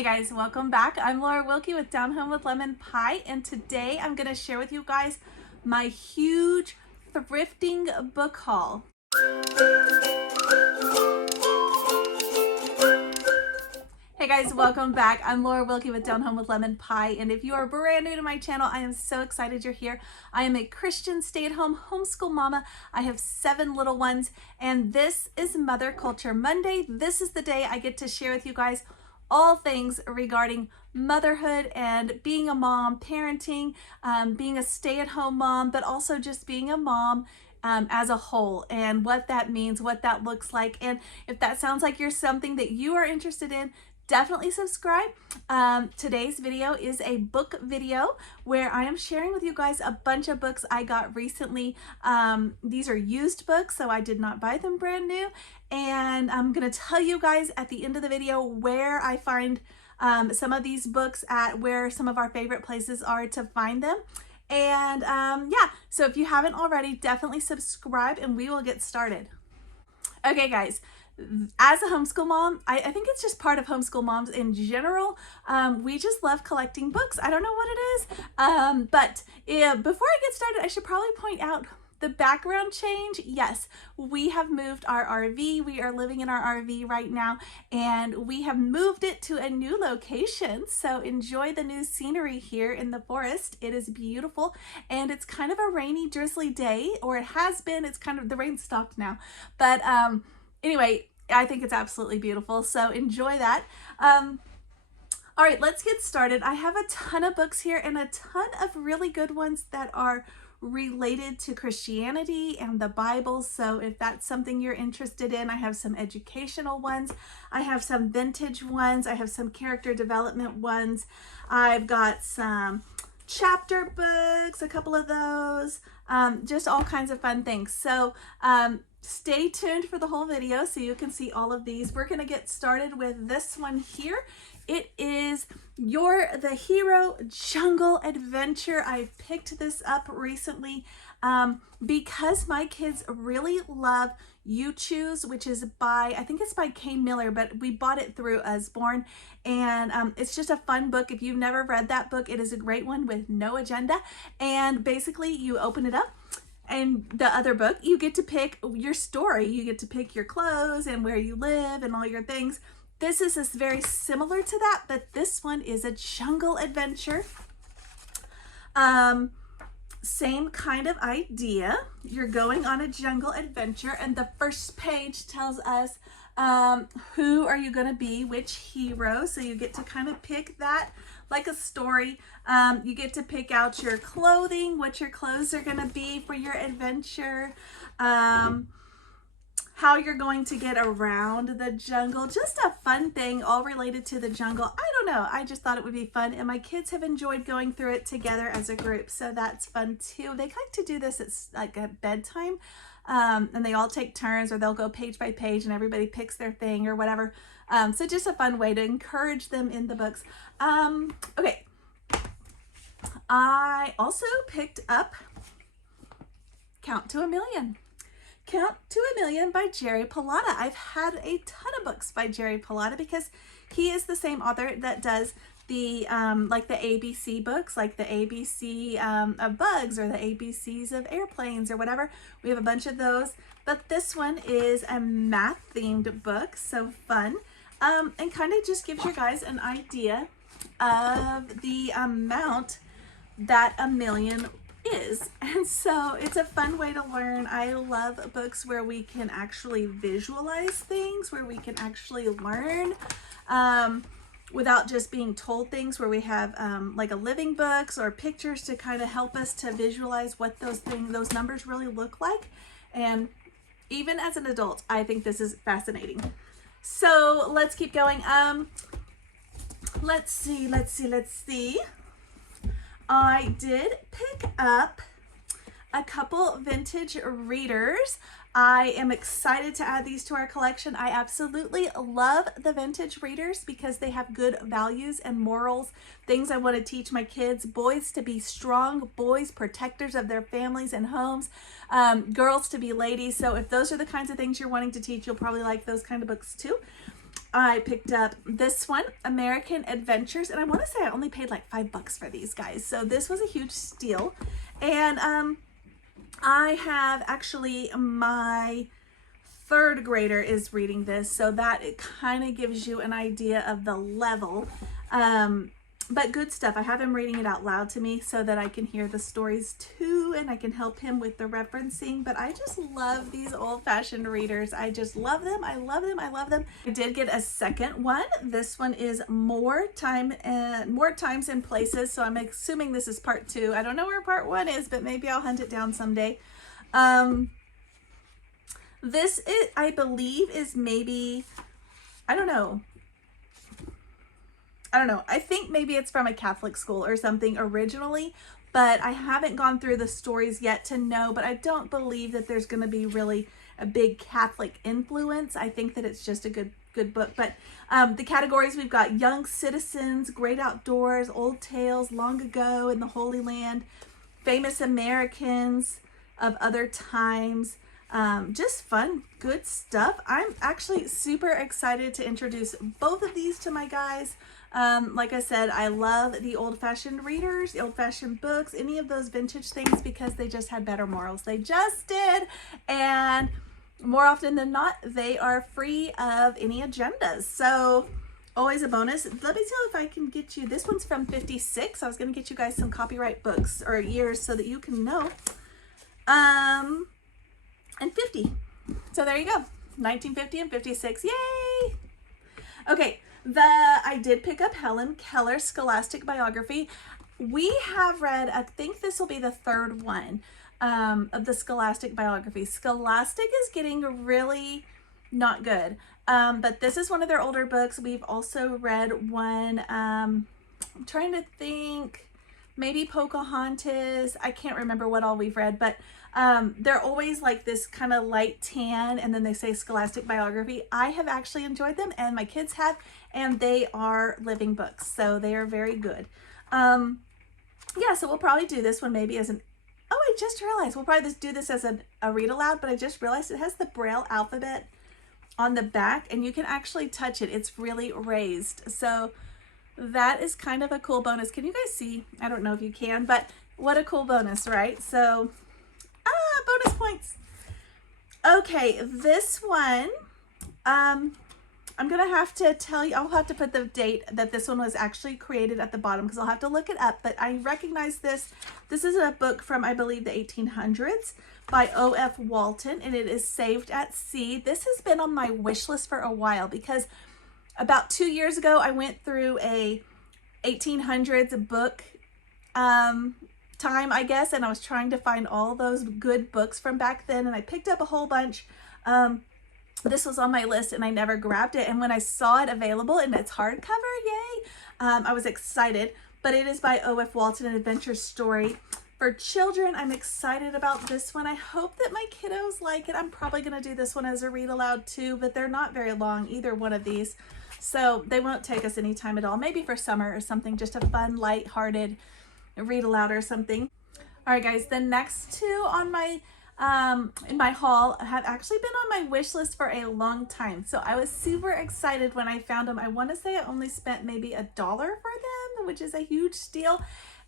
Hey guys, welcome back. I'm Laura Wilkie with Down Home with Lemon Pie, and today I'm going to share with you guys my huge thrifting book haul. Hey guys, welcome back. I'm Laura Wilkie with Down Home with Lemon Pie, and if you are brand new to my channel, I am so excited you're here. I am a Christian stay-at-home homeschool mama. I have 7 little ones, and this is Mother Culture Monday. This is the day I get to share with you guys all things regarding motherhood and being a mom, parenting, being a stay-at-home mom, but also just being a mom as a whole, and what that means, what that looks like. And if that sounds like you're something that you are interested in, definitely subscribe. Today's video is a book video where I am sharing with you guys a bunch of books I got recently. These are used books, so I did not buy them brand new. And I'm gonna tell you guys at the end of the video where I find some of these books at, where some of our favorite places are to find them. And yeah, so if you haven't already, definitely subscribe and we will get started. Okay guys, as a homeschool mom, I think it's just part of homeschool moms in general. We just love collecting books. I don't know what it is, but before I get started, I should probably point out the background change. Yes, we have moved our RV. We are living in our RV right now, and we have moved it to a new location. So enjoy the new scenery here in the forest. It is beautiful, and it's kind of a rainy, drizzly day, or it has been. It's kind of, the rain stopped now, but anyway, I think it's absolutely beautiful, so enjoy that. All right, let's get started. I have a ton of books here and a ton of really good ones that are related to Christianity and the Bible. So if that's something you're interested in, I have some educational ones. I have some vintage ones. I have some character development ones. I've got some chapter books, a couple of those, just all kinds of fun things. So stay tuned for the whole video so you can see all of these. We're going to get started with this one here. It is You're the Hero Jungle Adventure. I picked this up recently because my kids really love You Choose, which is by, I think it's by Kay Miller, but we bought it through Usborne, and it's just a fun book. If you've never read that book, it is a great one with no agenda, and basically you open it up, and the other book, you get to pick your story. You get to pick your clothes and where you live and all your things. This is very similar to that, but this one is a jungle adventure. Same kind of idea. You're going on a jungle adventure, and the first page tells us who are you going to be, which hero. So you get to kind of pick that like a story. You get to pick out your clothing, what your clothes are going to be for your adventure, how you're going to get around the jungle. Just a fun thing, all related to the jungle. I don't know, I just thought it would be fun, and my kids have enjoyed going through it together as a group, so that's fun too. They like to do this at like at bedtime, and they all take turns, or they'll go page by page and everybody picks their thing or whatever. So just a fun way to encourage them in the books. Okay, I also picked up Count to a Million. Count to a Million by Jerry Pallotta. I've had a ton of books by Jerry Pallotta because he is the same author that does the like the ABC books, like the ABC of bugs or the ABCs of airplanes or whatever. We have a bunch of those, but this one is a math themed book, so fun, and kind of just gives you guys an idea of the amount that a million is. And so it's a fun way to learn. I love books where we can actually visualize things, where we can actually learn without just being told things, where we have like a living books or pictures to kind of help us to visualize what those numbers really look like. And even as an adult, I think this is fascinating. So let's keep going. Let's see. I did pick up a couple vintage readers. I am excited to add these to our collection. I absolutely love the vintage readers because they have good values and morals, things I want to teach my kids. Boys to be strong, boys protectors of their families and homes, girls to be ladies. So if those are the kinds of things you're wanting to teach, you'll probably like those kind of books too. I picked up this one, American Adventures, and I want to say I only paid like $5 for these guys. So this was a huge steal. And I have actually my third grader is reading this, so that it kind of gives you an idea of the level. But good stuff. I have him reading it out loud to me so that I can hear the stories too, and I can help him with the referencing. But I just love these old-fashioned readers. I just love them. I love them. I love them. I did get a second one. This one is More Times and Places. So I'm assuming this is part 2. I don't know where part 1 is, but maybe I'll hunt it down someday. This is, I believe, is maybe, I don't know. I think maybe it's from a Catholic school or something originally, but I haven't gone through the stories yet to know, but I don't believe that there's going to be really a big Catholic influence. I think that it's just a good book. But the categories, we've got Young Citizens, Great Outdoors, Old Tales, Long Ago in the Holy Land, Famous Americans of Other Times. Just fun, good stuff. I'm actually super excited to introduce both of these to my guys. Like I said, I love the old-fashioned readers, the old-fashioned books, any of those vintage things, because they just had better morals. They just did. And more often than not, they are free of any agendas. So always a bonus. Let me tell if I can get you, this one's from 56. I was going to get you guys some copyright books or years so that you can know. And 50. So there you go. 1950 and 56. Yay! Okay. I did pick up Helen Keller's Scholastic biography. We have read, I think this will be the third one of the Scholastic biography. Scholastic is getting really not good. But this is one of their older books. We've also read one, I'm trying to think, maybe Pocahontas. I can't remember what all we've read, but they're always like this kind of light tan, and then they say Scholastic biography. I have actually enjoyed them, and my kids have, and they are living books, so they are very good. Yeah, so we'll probably do this one maybe as an, oh, I just realized we'll probably just do this as a read aloud, but I just realized it has the Braille alphabet on the back, and you can actually touch it. It's really raised, so that is kind of a cool bonus. Can you guys see? I don't know if you can, but what a cool bonus, right? So, bonus points. Okay, this one, I'm going to have to tell you, I'll have to put the date that this one was actually created at the bottom because I'll have to look it up, but I recognize this. This is a book from, I believe, the 1800s by O.F. Walton, and it is Saved at Sea. This has been on my wish list for a while because about 2 years ago, I went through a 1800s book time, I guess, and I was trying to find all those good books from back then, and I picked up a whole bunch. This was on my list and I never grabbed it, and when I saw it available and it's hardcover, yay, I was excited. But it is by O.F. Walton, an adventure story for children. I'm excited about this one. I hope that my kiddos like it. I'm probably going to do this one as a read aloud too, but they're not very long, either one of these, so they won't take us any time at all. Maybe for summer or something, just a fun, light-hearted read aloud or something. All right, guys, the next two on my in my haul have actually been on my wish list for a long time, so I was super excited when I found them. I want to say I only spent maybe $1 for them, which is a huge steal.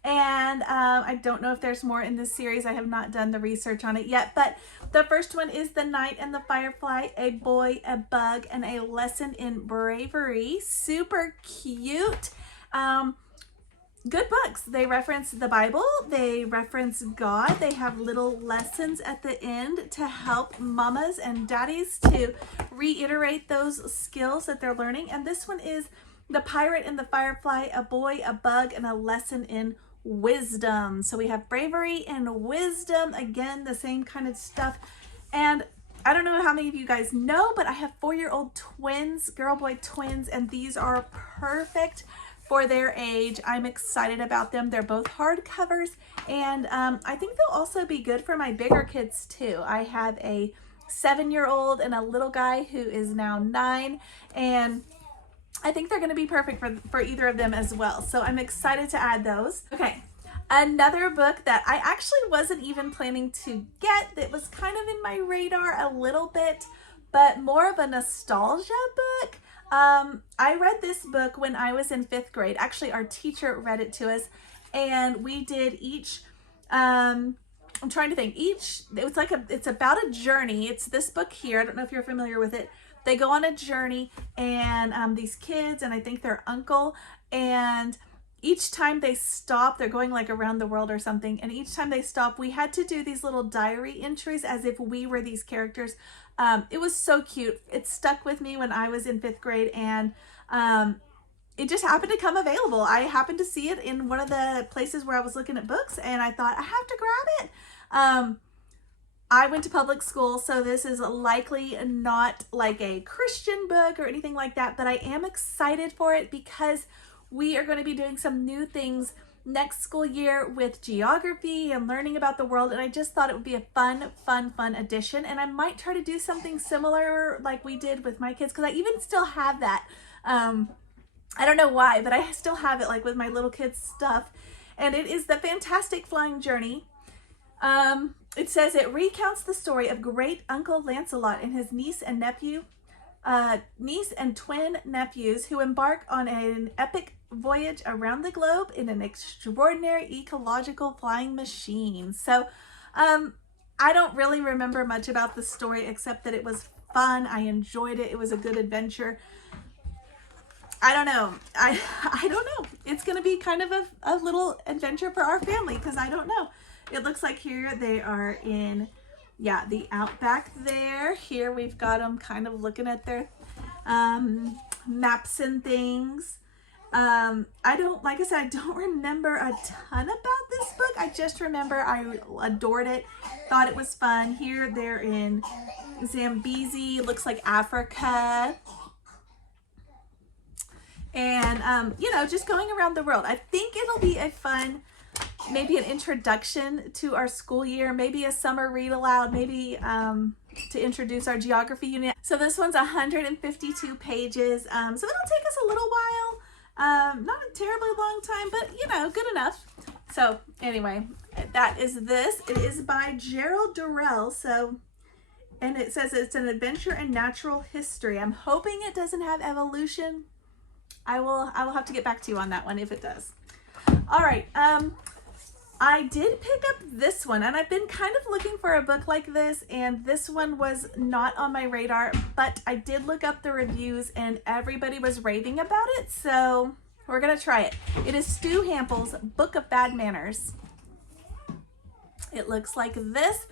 And I don't know if there's more in this series. I have not done the research on it yet, but the first one is The Knight and the Firefly, A Boy, a Bug, and a Lesson in Bravery. Super cute. Good books. They reference the Bible, they reference God, they have little lessons at the end to help mamas and daddies to reiterate those skills that they're learning. And this one is The Pirate and the Firefly, A Boy, a Bug, and a Lesson in Wisdom. So we have Bravery and Wisdom, again, the same kind of stuff. And I don't know how many of you guys know, but I have 4-year-old twins, girl-boy twins, and these are perfect for their age. I'm excited about them. They're both hardcovers, and I think they'll also be good for my bigger kids too. I have a 7-year-old and a little guy who is now 9, and I think they're going to be perfect for either of them as well. So I'm excited to add those. Okay, another book that I actually wasn't even planning to get, that was kind of in my radar a little bit, but more of a nostalgia book. I read this book when I was in 5th grade. Actually, our teacher read it to us, and we did each, I'm trying to think, it was like it's about a journey. It's this book here. I don't know if you're familiar with it. They go on a journey, and these kids, and I think their uncle, and each time they stop, they're going like around the world or something, and each time they stop, we had to do these little diary entries as if we were these characters. It was so cute. It stuck with me when I was in 5th grade, and it just happened to come available. I happened to see it in one of the places where I was looking at books, and I thought, I have to grab it. I went to public school, so this is likely not like a Christian book or anything like that, but I am excited for it because we are going to be doing some new things next school year with geography and learning about the world, and I just thought it would be a fun addition, and I might try to do something similar like we did with my kids, because I even still have that. I don't know why, but I still have it like with my little kids stuff, and it is The Fantastic Flying Journey. It says it recounts the story of great Uncle Lancelot and his niece and twin nephews who embark on an epic voyage around the globe in an extraordinary ecological flying machine. So I don't really remember much about the story except that it was fun. I enjoyed it. It was a good adventure. I don't know. I don't know. It's going to be kind of a little adventure for our family because I don't know. It looks like here they are in, yeah, the outback there. Here we've got them kind of looking at their maps and things. Like I said, I don't remember a ton about this book. I just remember I adored it, thought it was fun. Here they're in Zambezi, looks like Africa. And, you know, just going around the world. I think it'll be a fun, maybe an introduction to our school year, maybe a summer read aloud, maybe to introduce our geography unit. So this one's 152 pages. So it'll take us a little while. Not a terribly long time, but you know, good enough. So anyway, that is this. It is by Gerald Durrell. So, and it says it's an adventure in natural history. I'm hoping it doesn't have evolution. I will have to get back to you on that one if it does. All right. I did pick up this one, and I've been kind of looking for a book like this, and this one was not on my radar, but I did look up the reviews and everybody was raving about it, so we're gonna try it. It is Stu Hample's Book of Bad Manners. It looks like this,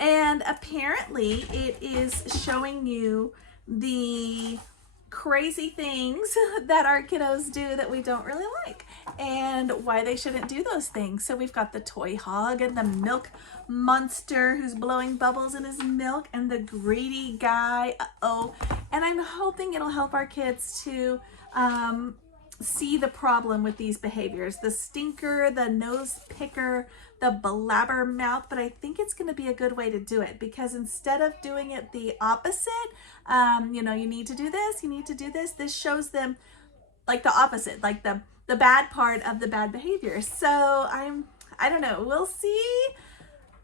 and apparently it is showing you the crazy things that our kiddos do that we don't really like and why they shouldn't do those things. So we've got the toy hog and the milk monster who's blowing bubbles in his milk and the greedy guy. And I'm hoping it'll help our kids to see the problem with these behaviors. The stinker, the nose picker, the blabbermouth, but I think it's going to be a good way to do it because instead of doing it the opposite, you know, you need to do this, you need to do this. This shows them like the opposite, like the bad part of the bad behavior. So I don't know. We'll see.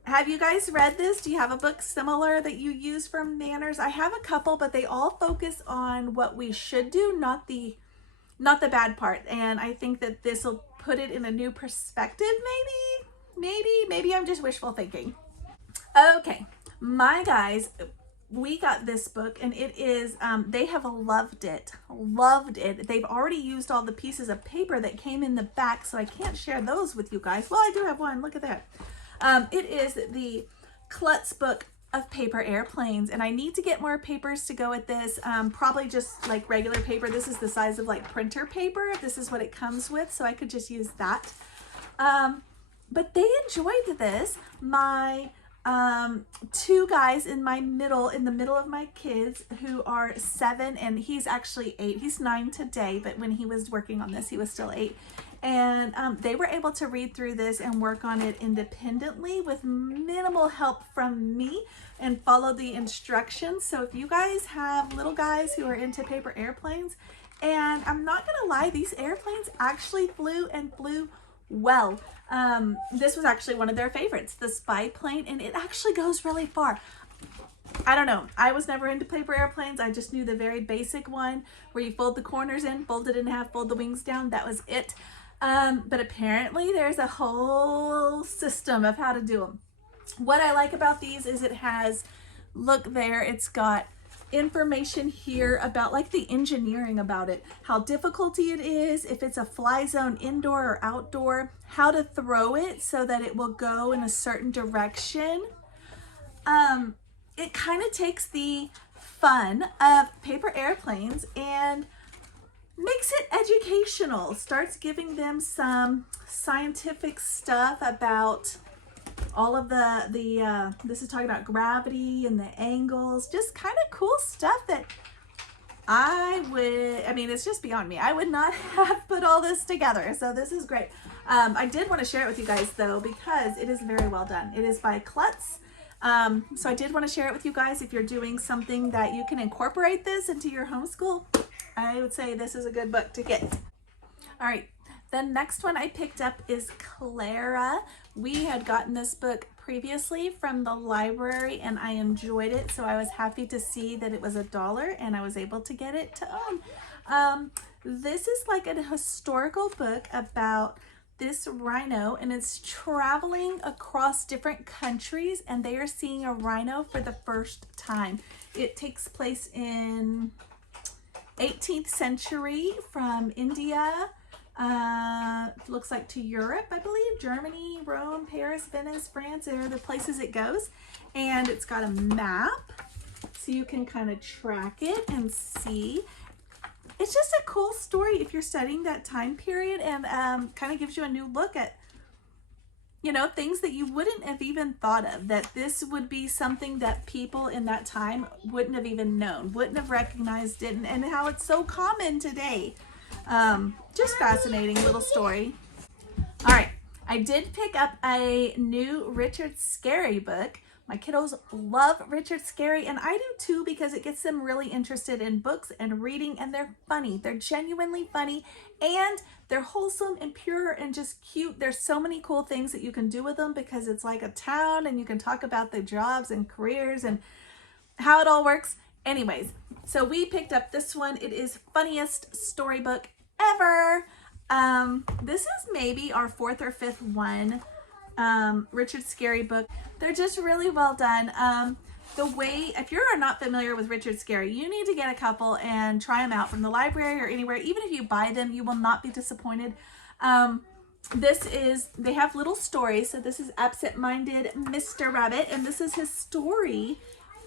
Have you guys read this? Do you have a book similar that you use for manners? I have a couple, but they all focus on what we should do, not the bad part. And I think that this will put it in a new perspective, maybe I'm just wishful thinking. Okay, my guys, we got this book and it is, they have loved it. They've already used all the pieces of paper that came in the back, so I can't share those with you guys. Well, I do have one, look at that. It is the Klutz book of paper airplanes, and I need to get more papers to go with this. Probably just like regular paper. This is the size of like printer paper. This is what it comes with, so I could just use that. But they enjoyed this. My two guys in the middle of my kids who are 7 and he's actually 8. He's 9 today, but when he was working on this, he was still 8. And they were able to read through this and work on it independently with minimal help from me and follow the instructions. So if you guys have little guys who are into paper airplanes, and I'm not gonna lie, these airplanes actually flew well. This was actually one of their favorites, the spy plane, and it actually goes really far. I don't know. I was never into paper airplanes. I just knew the very basic one where you fold the corners in, fold it in half, fold the wings down. That was it. But apparently there's a whole system of how to do them. What I like about these is it has, look there, it's got information here about like the engineering about it, how difficulty it is, if it's a fly zone indoor or outdoor, how to throw it so that it will go in a certain direction. It kind of takes the fun of paper airplanes and makes it educational, starts giving them some scientific stuff about all of this is talking about gravity and the angles, just kind of cool stuff that I mean, it's just beyond me. I would not have put all this together. So this is great. I did want to share it with you guys though, because it is very well done. It is by Klutz. So I did want to share it with you guys. If you're doing something that you can incorporate this into your homeschool, I would say this is a good book to get. All right. The next one I picked up is Clara. We had gotten this book previously from the library and I enjoyed it. So I was happy to see that it was $1 and I was able to get it to own. This is like a historical book about this rhino, and it's traveling across different countries and they are seeing a rhino for the first time. It takes place in 18th century from India, looks like to Europe, I believe, Germany, Rome, Paris, Venice, France, are the places it goes. And it's got a map so you can kind of track it and see. It's just a cool story if you're studying that time period, and kind of gives you a new look at, you know, things that you wouldn't have even thought of, that this would be something that people in that time wouldn't have even known, wouldn't have recognized it, and how it's so common today. Just fascinating little story. All right, I did pick up a new Richard Scarry book. My kiddos love Richard Scarry, and I do too, because it gets them really interested in books and reading, and they're funny. They're genuinely funny, and they're wholesome and pure and just cute. There's so many cool things that you can do with them because it's like a town and you can talk about their jobs and careers and how it all works. Anyways, so we picked up this one. It is funniest storybook ever. This is maybe our 4th or 5th one. Richard Scarry book. They're just really well done. The way, if you're not familiar with Richard Scarry, you need to get a couple and try them out from the library or anywhere. Even if you buy them, you will not be disappointed. They have little stories. So this is Absent-Minded Mr. Rabbit, and this is his story.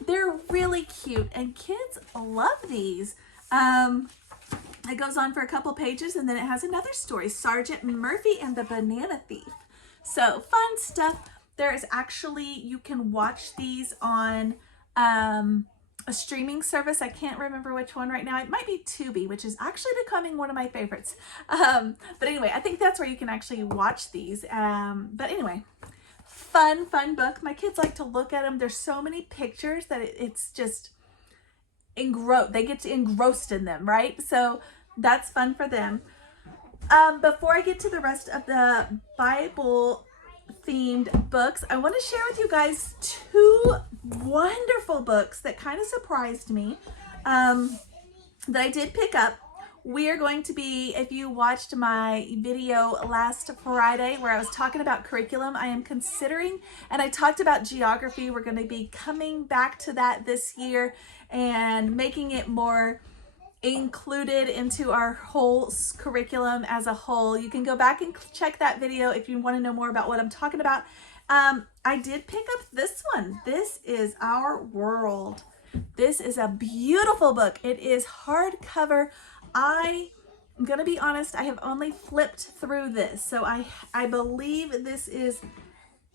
They're really cute and kids love these. It goes on for a couple pages and then it has another story, Sergeant Murphy and the Banana Thief. So fun stuff. There is actually, you can watch these on a streaming service. I can't remember which one right now. It might be Tubi, which is actually becoming one of my favorites. But anyway, I think that's where you can actually watch these. But anyway, fun book. My kids like to look at them. There's so many pictures that it's just they get engrossed in them, right? So that's fun for them. Before I get to the rest of the Bible themed books, I want to share with you guys 2 wonderful books that kind of surprised me, that I did pick up. We are going to be, if you watched my video last Friday where I was talking about curriculum, I am considering, and I talked about geography. We're going to be coming back to that this year and making it more included into our whole curriculum as a whole. You can go back and check that video if you want to know more about what I'm talking about. I did pick up this one. This is Our World. This is a beautiful book. It is hardcover. I'm going to be honest, I have only flipped through this. So I believe this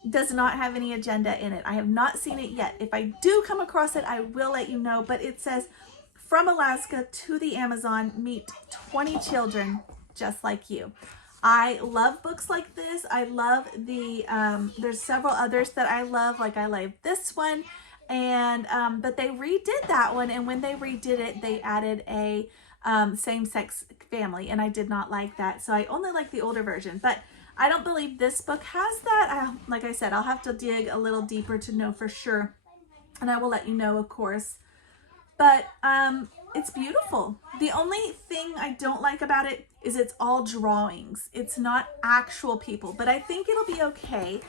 does not have any agenda in it. I have not seen it yet. If I do come across it, I will let you know. But it says, from Alaska to the Amazon, meet 20 children just like you. I love books like this. I love there's several others that I love, like I love this one. And, but they redid that one. And when they redid it, they added a same-sex family. And I did not like that. So I only like the older version. But I don't believe this book has that. Like I said, I'll have to dig a little deeper to know for sure. and I will let you know, of course. But it's beautiful. The only thing I don't like about it is it's all drawings. It's not actual people, but I think it'll be okay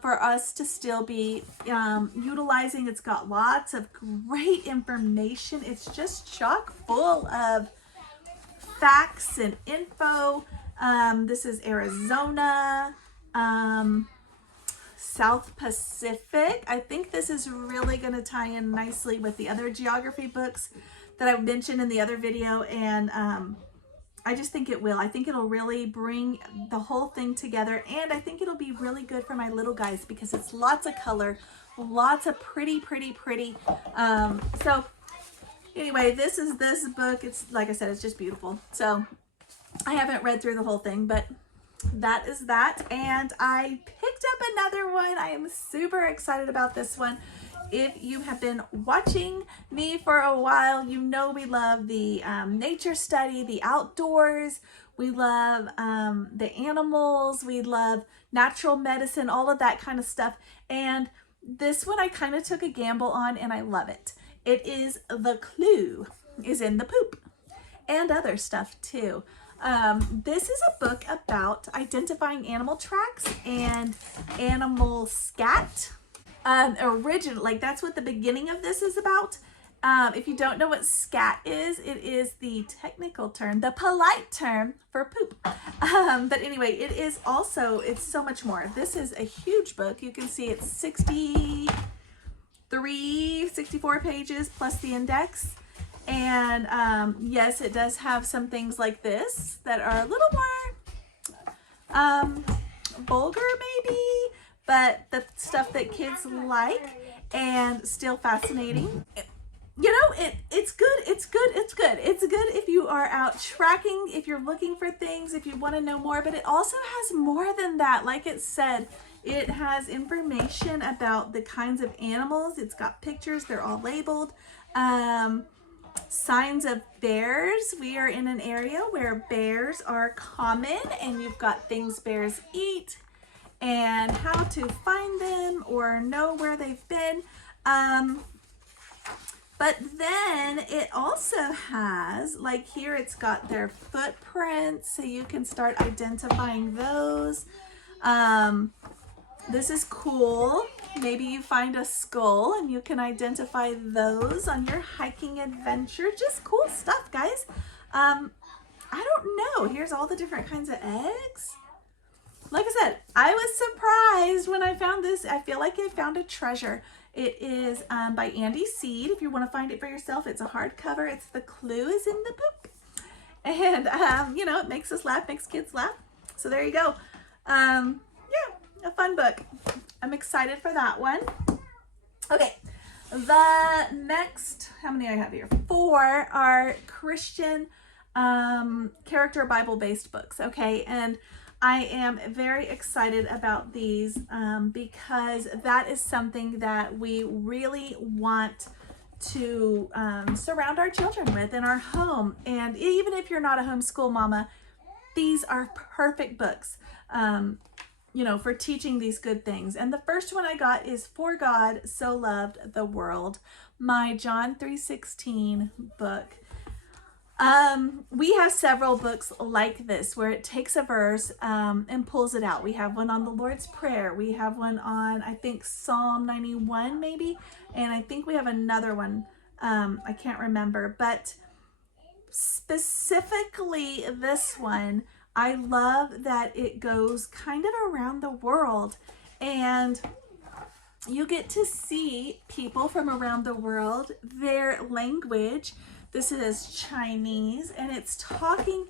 for us to still be utilizing. It's got lots of great information. It's just chock full of facts and info. This is Arizona, South Pacific. I think this is really going to tie in nicely with the other geography books that I mentioned in the other video, and I just think it will. I think it'll really bring the whole thing together, and I think it'll be really good for my little guys because it's lots of color, lots of pretty. So anyway, this is this book. It's like I said, it's just beautiful. So I haven't read through the whole thing, but that is that. And I picked up another one. I am super excited about this one. If you have been watching me for a while, you know we love the nature study, the outdoors. We love the animals. We love natural medicine, all of that kind of stuff. And this one I kind of took a gamble on, and I love it. It is The Clue is in the Poop, and other stuff too. This is a book about identifying animal tracks and animal scat. Like that's what the beginning of this is about. If you don't know what scat is, it is the technical term, the polite term for poop. But anyway, it is also, it's so much more. This is a huge book. You can see it's 64 pages plus the index. And yes, it does have some things like this that are a little more vulgar maybe, but the stuff that kids like and still fascinating. You know, it's good. It's good if you are out tracking, if you're looking for things, if you want to know more. But it also has more than that. Like it said, it has information about the kinds of animals. It's got pictures. They're all labeled. Signs of bears. We are in an area where bears are common, and you've got things bears eat and how to find them or know where they've been. But then it also has, like here, it's got their footprints, so you can start identifying those. This is cool. Maybe you find a skull and you can identify those on your hiking adventure. Just cool stuff, guys. I don't know. Here's all the different kinds of eggs. Like I said, I was surprised when I found this. I feel like I found a treasure. It is by Andy Seed. If you want to find it for yourself, it's a hardcover. It's The Clue is in the Poop. And, you know, it makes us laugh, makes kids laugh. So there you go. Yeah, a fun book. I'm excited for that one. Okay, the next, how many I have here? 4 are Christian character Bible-based books, okay? And I am very excited about these because that is something that we really want to surround our children with in our home. And even if you're not a homeschool mama, these are perfect books, you know, for teaching these good things. And the first one I got is For God So Loved the World, my John 3:16 book. We have several books like this where it takes a verse and pulls it out. We have one on the Lord's Prayer. We have one on, I think, Psalm 91 maybe. And I think we have another one. I can't remember. But specifically this one, I love that it goes kind of around the world. And you get to see people from around the world, their language. This is Chinese, and it's talking,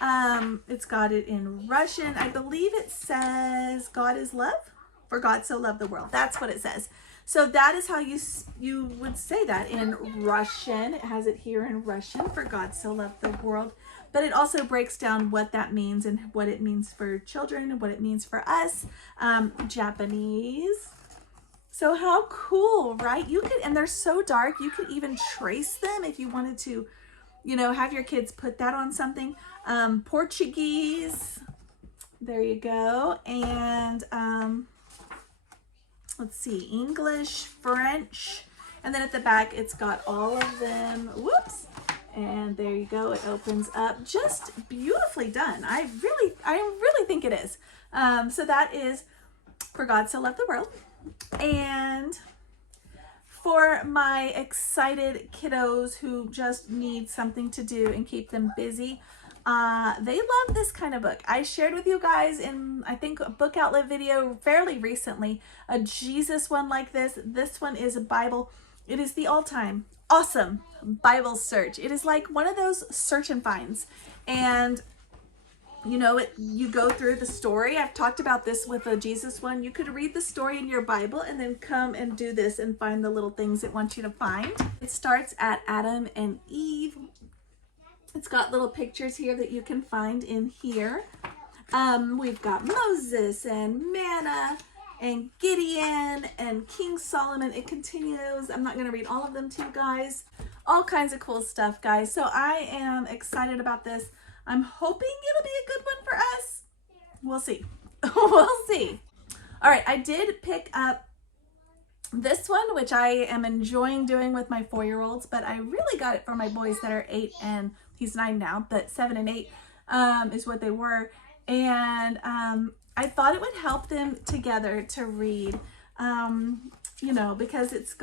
it's got it in Russian. I believe it says God is love, for God so loved the world. That's what it says. So that is how you would say that in Russian. It has it here in Russian, for God so loved the world. But it also breaks down what that means and what it means for children and what it means for us. Japanese. So how cool, right? You could, and they're so dark, you could even trace them if you wanted to, you know, have your kids put that on something. Portuguese, there you go. And let's see, English, French, and then at the back it's got all of them. Whoops. And there you go. It opens up. Just beautifully done. I really think it is. So that is For God So Loved the World. And for my excited kiddos who just need something to do and keep them busy, they love this kind of book. I shared with you guys in, I think, a book outlet video fairly recently, a Jesus one like this. This one is a Bible. It is the all-time awesome Bible search. It is like one of those search and finds. And you know, you go through the story. I've talked about this with a Jesus one. You could read the story in your Bible and then come and do this and find the little things it wants you to find. It starts at Adam and Eve. It's got little pictures here that you can find in here. We've got Moses and manna and Gideon and King Solomon. It continues. I'm not going to read all of them to you guys. All kinds of cool stuff, guys. So I am excited about this. I'm hoping it'll be a good one for us. We'll see. We'll see. All right, I did pick up this one, which I am enjoying doing with my 4-year-olds, but I really got it for my boys that are 8 and he's 9 now, but 7 and 8 is what they were. And I thought it would help them together to read, you know, because it's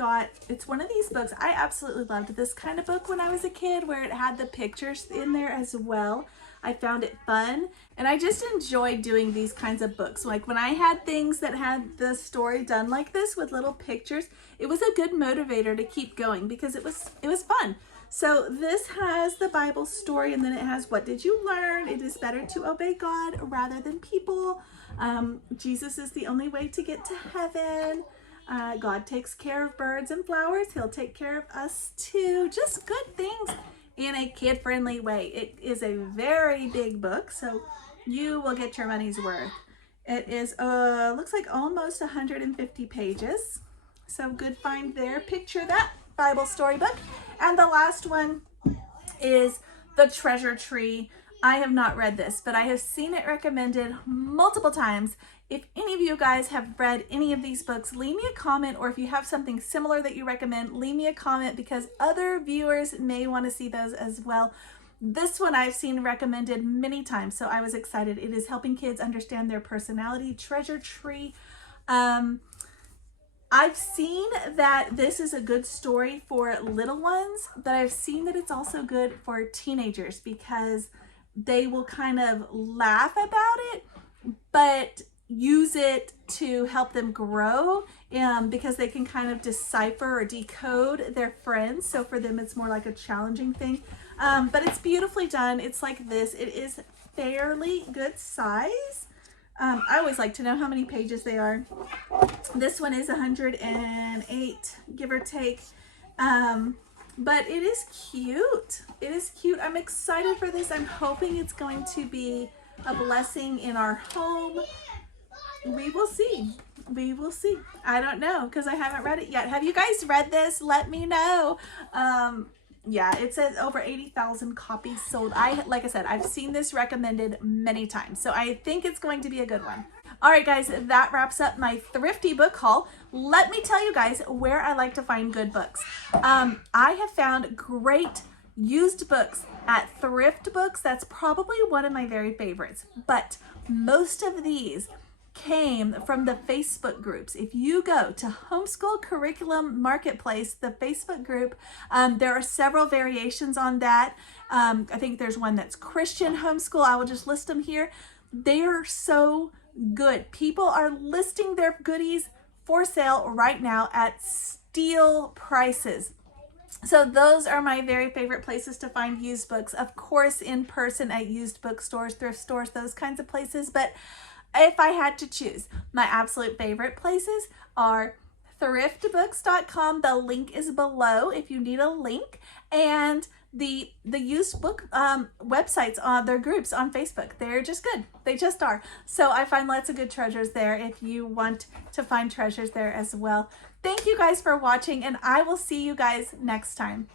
one of these books. I absolutely loved this kind of book when I was a kid, where it had the pictures in there as well. I found it fun, and I just enjoyed doing these kinds of books. Like when I had things that had the story done like this with little pictures, it was a good motivator to keep going because it was fun. So this has the Bible story, and then it has what did you learn? It is better to obey God rather than people. Jesus is the only way to get to heaven. God takes care of birds and flowers. He'll take care of us too. Just good things in a kid-friendly way. It is a very big book, so you will get your money's worth. It is, looks like almost 150 pages. So good find there. Picture that, Bible storybook. And the last one is The Treasure Tree. I have not read this, but I have seen it recommended multiple times. If any of you guys have read any of these books, leave me a comment, or if you have something similar that you recommend, leave me a comment because other viewers may want to see those as well. This one I've seen recommended many times, so I was excited. It is helping kids understand their personality. Treasure Tree. I've seen that this is a good story for little ones, but I've seen that it's also good for teenagers because they will kind of laugh about it, but use it to help them grow, because they can kind of decipher or decode their friends. So for them, it's more like a challenging thing. But it's beautifully done. It's like this. It is fairly good size. I always like to know how many pages they are. This one is 108, give or take. But it is cute. It is cute. I'm excited for this. I'm hoping it's going to be a blessing in our home. We will see. We will see. I don't know because I haven't read it yet. Have you guys read this? Let me know. Yeah, it says over 80,000 copies sold. Like I said, I've seen this recommended many times, so I think it's going to be a good one. All right, guys, that wraps up my thrifty book haul. Let me tell you guys where I like to find good books. I have found great used books at thrift books. That's probably one of my very favorites, but most of these came from the Facebook groups. If you go to Homeschool Curriculum Marketplace, the Facebook group, there are several variations on that. I think there's one that's Christian homeschool. I will just list them here. They are so good. People are listing their goodies for sale right now at steal prices. So those are my very favorite places to find used books. Of course, in person at used bookstores, thrift stores, those kinds of places. But if I had to choose, my absolute favorite places are thriftbooks.com. The link is below if you need a link. And the used book websites on their groups on Facebook. They're just good. They just are. So I find lots of good treasures there if you want to find treasures there as well. Thank you guys for watching, and I will see you guys next time.